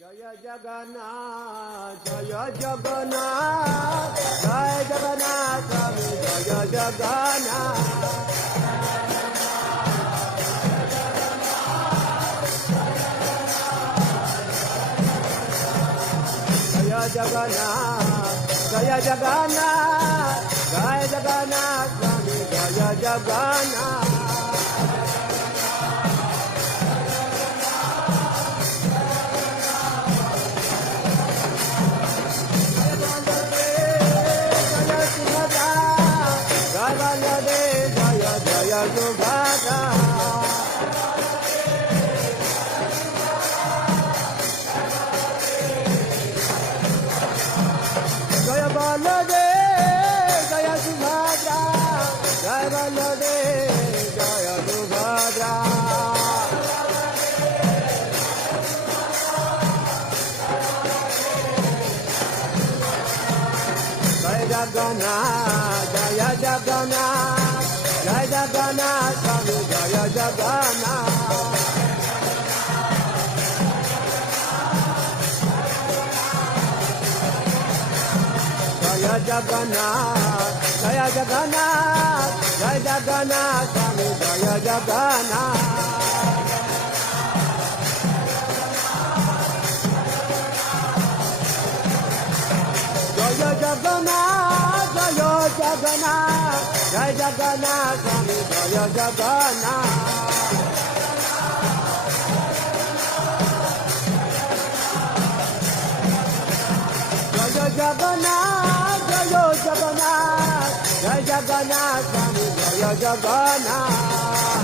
জয় জগন্নাথ জয় জগন্নাথ জয় জগন্নাথ স্বামী জয় জগন্নাথ জয় জগন্নাথ জয় জগন্নাথ জয় জগন্নাথ স্বামী জয় জগন্নাথ জয় বলদেব জয় সুভদ্রা জয় বলদেব জয় সুভদ্রা জয় জগন্নাথ জয় জগন্নাথ জয় জগন্নাথ স্বামী জয় জগন্নাথ জয় জগন্নাথ জয় জগন্নাথ জয় জগন্নাথ স্বামী জয় জগন্নাথ জয় জগন্নাথ জয় জগন্নাথ জয় জগন্নাথ স্বামী জয় জগন্নাথ জয় জগন্নাথ জয় জগন্নাথ জয় জগন্নাথ স্বামী জয় জগন্নাথ